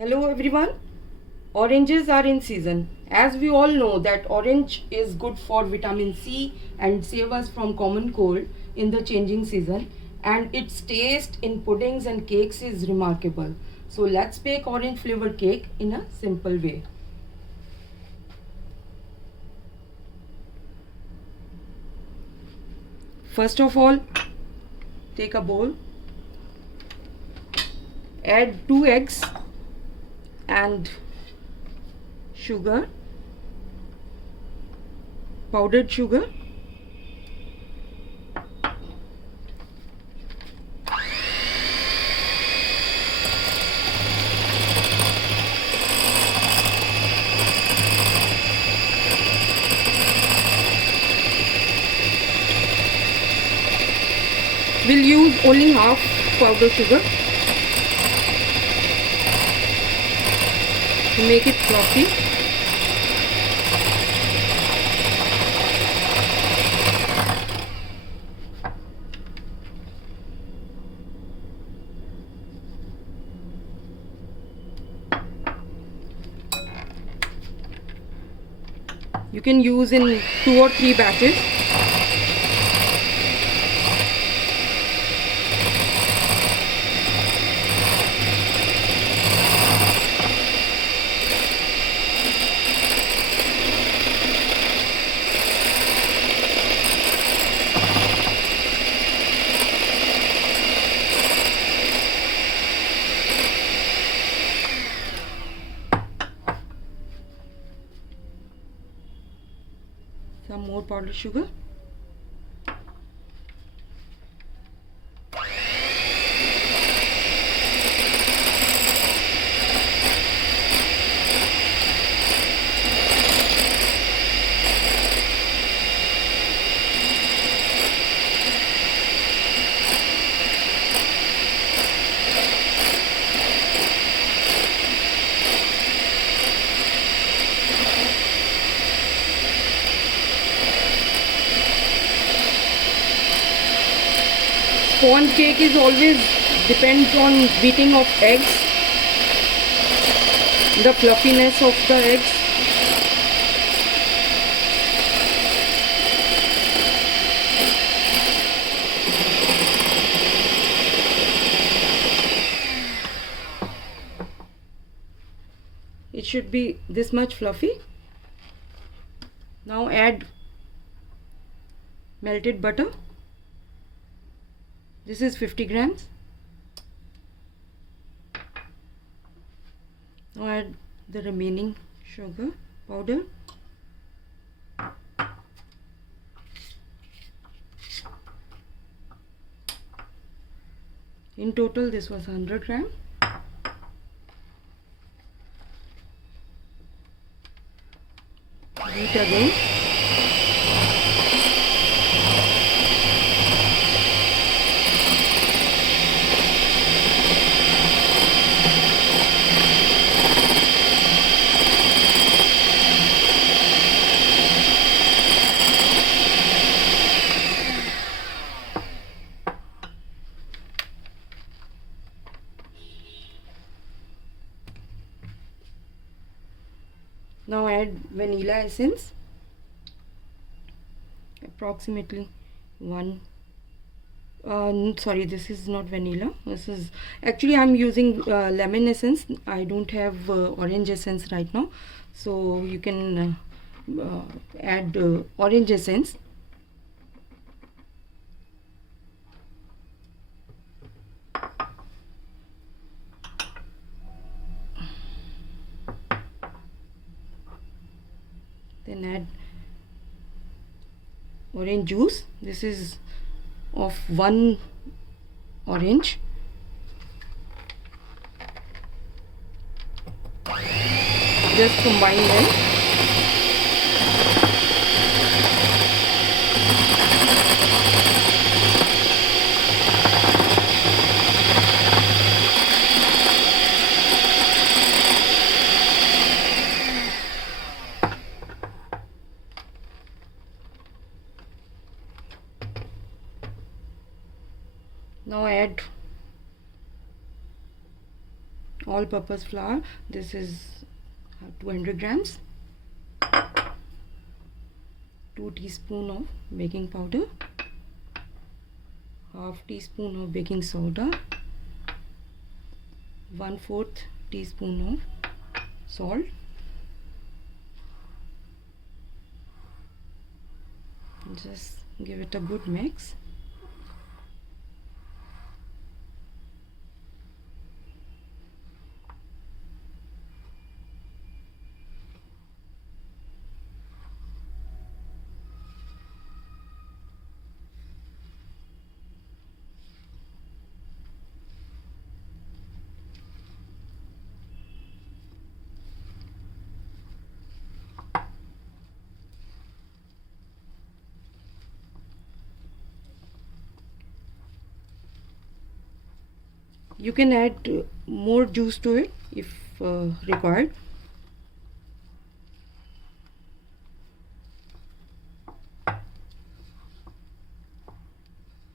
Hello everyone. Oranges are in season. As we all know that orange is good for vitamin C and save us from common cold in the changing season, and its taste in puddings and cakes is remarkable. So let's bake orange flavored cake in a simple way. First of all, take a bowl, add 2 eggs and sugar, powdered sugar, we'll use only half powdered sugar to make it fluffy. You can use in 2 or 3 batches. Some more powdered sugar. Sponge cake is always depends on beating of eggs, the fluffiness of the eggs. It should be this much fluffy. Now add melted butter. This is 50 grams. Now add the remaining sugar powder. In total this was 100 grams. Beat again. Now add vanilla essence, approximately 1. Sorry, this is not vanilla. This is actually I'm using lemon essence. I don't have orange essence right now, so you can add orange essence. Then add orange juice. This is of 1 orange. Just combine them. Now add all all purpose flour. This is 200 grams. 2 teaspoon of baking powder, half teaspoon of baking soda, 1/4 teaspoon of salt, just give it a good mix. You can add more juice to it if required.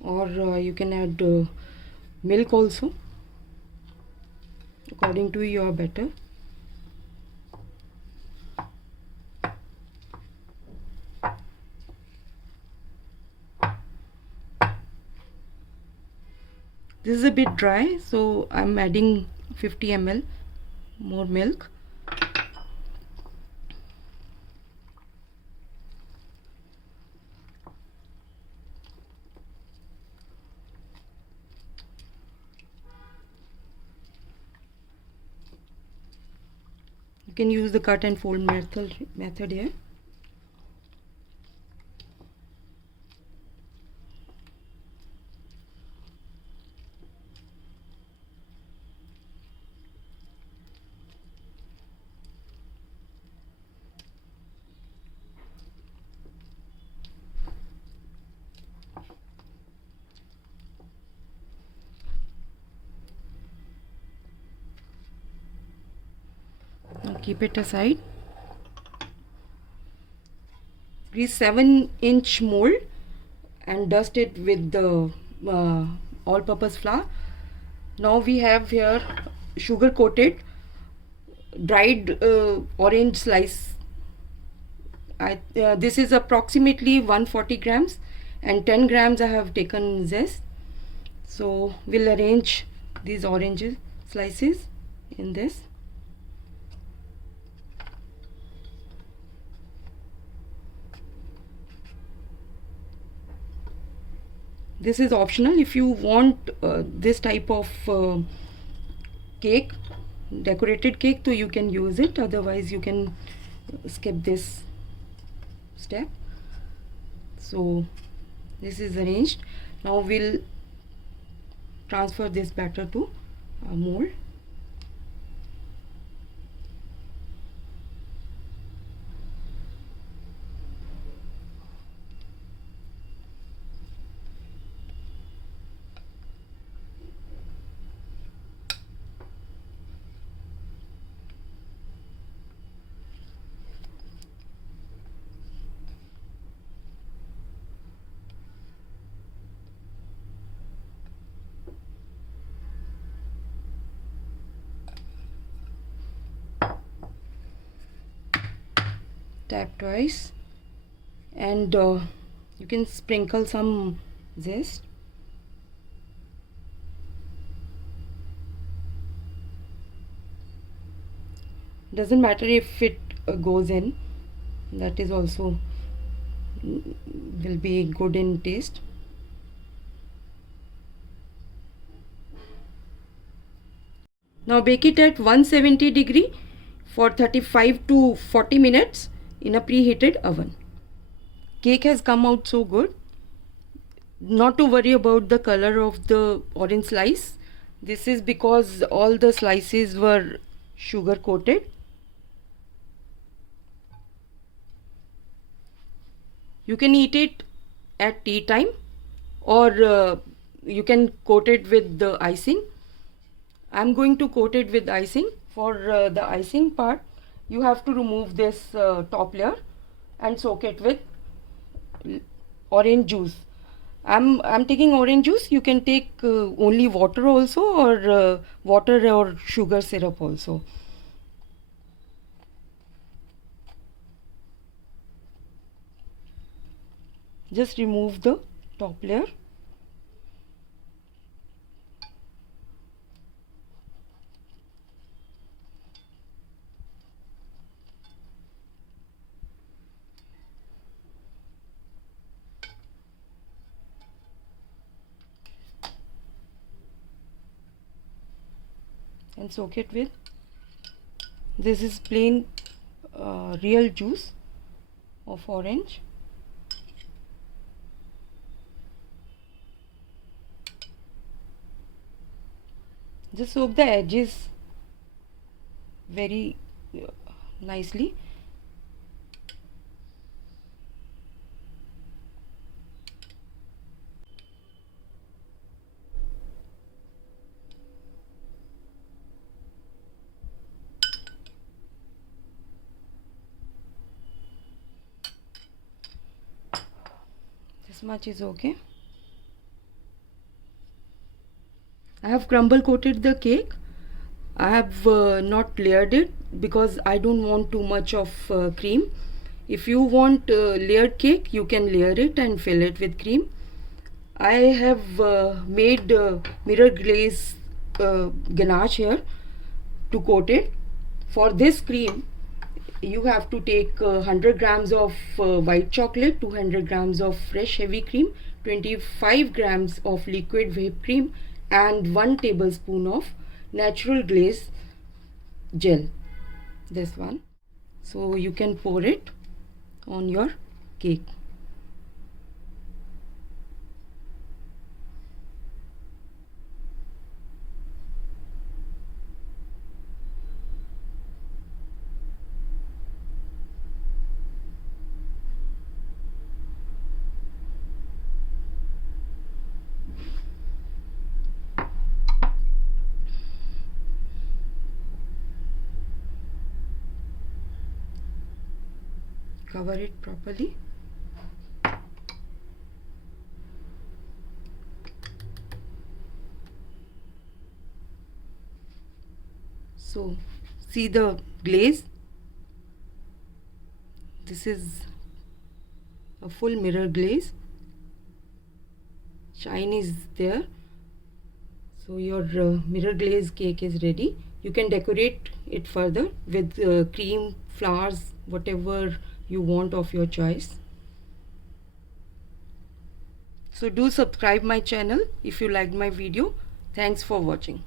Or you can add milk also, according to your batter. This is a bit dry, so I'm adding 50 ml more milk. You can use the cut and fold method here. Now keep it aside. Grease 7-inch mold and dust it with the all-purpose flour. Now we have here sugar coated dried orange slice. This is approximately 140 grams and 10 grams I have taken zest. So we'll arrange these orange slices in this. This is optional. If you want this type of cake, decorated cake, so you can use it, otherwise you can skip this step. So this is arranged. Now we'll transfer this batter to a mold. Tap twice, and you can sprinkle some zest. Doesn't matter if it goes in, that is also will be good in taste. Now bake it at 170 degree for 35 to 40 minutes in a preheated oven. Cake has come out so good. Not to worry about the color of the orange slice. This is because all the slices were sugar coated. You can eat it at tea time, or you can coat it with the icing. I'm going to coat it with icing. For the icing part, you have to remove this top layer and soak it with orange juice. I'm taking orange juice. You can take only water also, or water or sugar syrup also. Just remove the top layer. And soak it with, this is plain real juice of orange. Just soak the edges very nicely. This much is okay. I have crumble coated the cake. I have not layered it because I don't want too much of cream. If you want layered cake, you can layer it and fill it with cream. I have made mirror glaze ganache here to coat it. For this cream, you have to take 100 grams of white chocolate, 200 grams of fresh heavy cream, 25 grams of liquid whipped cream, and 1 tablespoon of natural glaze gel. This one. So you can pour it on your cake. Cover it properly. So see the glaze. This is a full mirror glaze. Shine is there. So your mirror glaze cake is ready. You can decorate it further with cream, flowers, whatever you want of your choice. So do subscribe my channel if you liked my video. Thanks for watching.